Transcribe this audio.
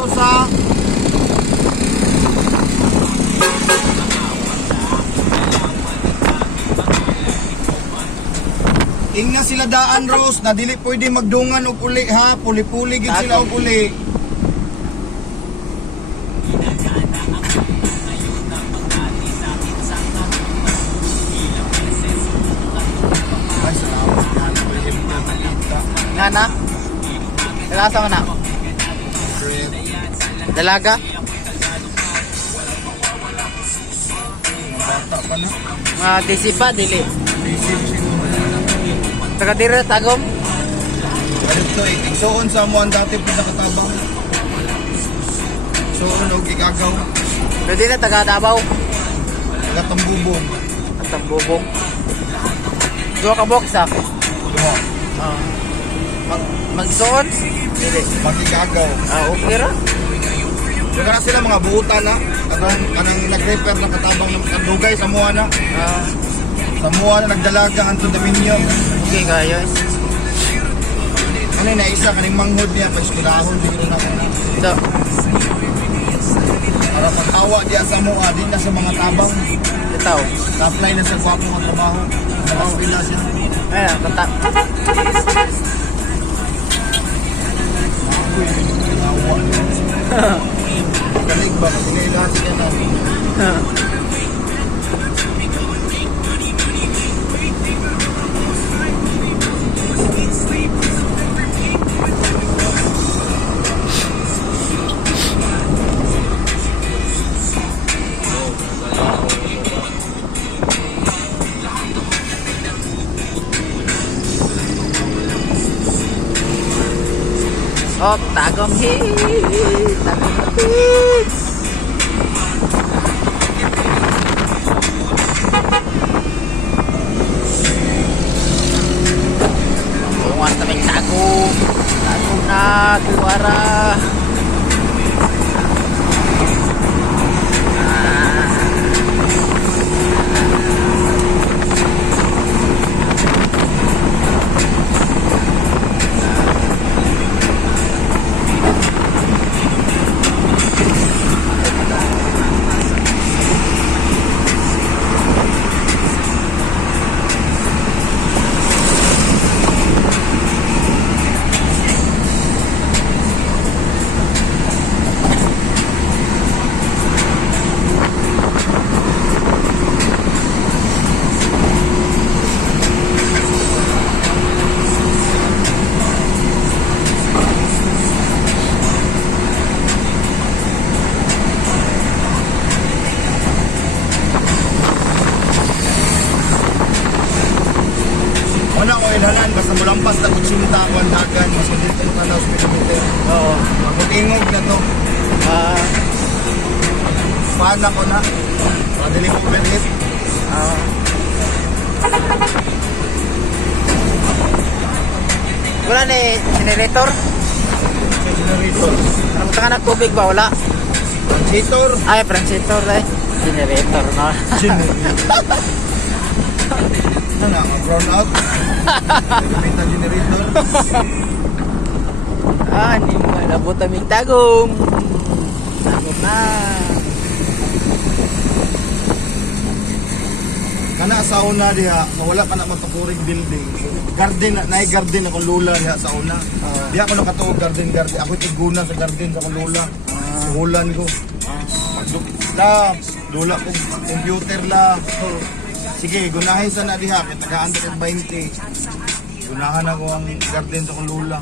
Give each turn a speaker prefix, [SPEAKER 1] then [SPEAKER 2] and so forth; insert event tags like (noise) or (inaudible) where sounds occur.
[SPEAKER 1] dito sa Ingna sila daan Rose na dili pwede magdungan og uli ha, puli-puli gid sila og uli. Yan. Pwede mo na nakita.
[SPEAKER 2] Dalaga?
[SPEAKER 1] Mga bata pa
[SPEAKER 2] dili. Taga dire, tagom.
[SPEAKER 1] To eh, igsoon sa mo ang dati po nakatabang. Igsoon og igagaw.
[SPEAKER 2] Pwede na, taga Davao.
[SPEAKER 1] Nagatambubong.
[SPEAKER 2] At ang bubong. Dua ka box ah.
[SPEAKER 1] Duha.
[SPEAKER 2] Ah. Mag magsuon? Dili.
[SPEAKER 1] Magigagaw.
[SPEAKER 2] Ah, okay ra.
[SPEAKER 1] So kana sila mga buutan na. Kanang, kanang nag-repair ng katabang ng kadugay sa mua na.
[SPEAKER 2] Ah,
[SPEAKER 1] Sa mua na nagdalaga ang Dominio.
[SPEAKER 2] okay kayo.
[SPEAKER 1] Ano na isa kaning manghod niya pa eskulahon dito na ako.
[SPEAKER 2] So,
[SPEAKER 1] Para pagtawa diya sa mua, di na sa mga tabang.
[SPEAKER 2] ito.
[SPEAKER 1] Na-apply na sa gwapo nga trabaho. Nakapila siya.
[SPEAKER 2] Ayan, kata.
[SPEAKER 1] Uy, (laughs) ها Galing ba? Kasi ngayon ka na.
[SPEAKER 2] oh, tagom hi. Tagom hi. Tungan kaming tagom. Tagom na, kuwara.
[SPEAKER 1] Mulampas na kutsinta ako ang dagan, mas dito mo tanaw sa kilometer.
[SPEAKER 2] Oo.
[SPEAKER 1] Ako tingog na to,
[SPEAKER 2] Ah,
[SPEAKER 1] paana ko na. Padali ko overheat.
[SPEAKER 2] ah. Wala ni generator?
[SPEAKER 1] Generator.
[SPEAKER 2] Ang tanga na tubig ba? Wala.
[SPEAKER 1] Transitor.
[SPEAKER 2] Ay, transitor eh. Generator na. (laughs)
[SPEAKER 1] Ano na, nga, brown out. Gamit na generator. (laughs)
[SPEAKER 2] ah, hindi mo nabot aming tagom. Tagom na.
[SPEAKER 1] Kana sa una diha, wala ka na matukuring building. Garden, na naay garden akong lula diha sa una.
[SPEAKER 2] Ah.
[SPEAKER 1] Diha ako nakatuog garden garden. Ako tiguna sa garden sa akong lula. Hulan ko. Da, lula ko computer la. Sige, gunahin sa na diha kay tagaan ta kay 20. Gunahan ako ang garden sa akong lula.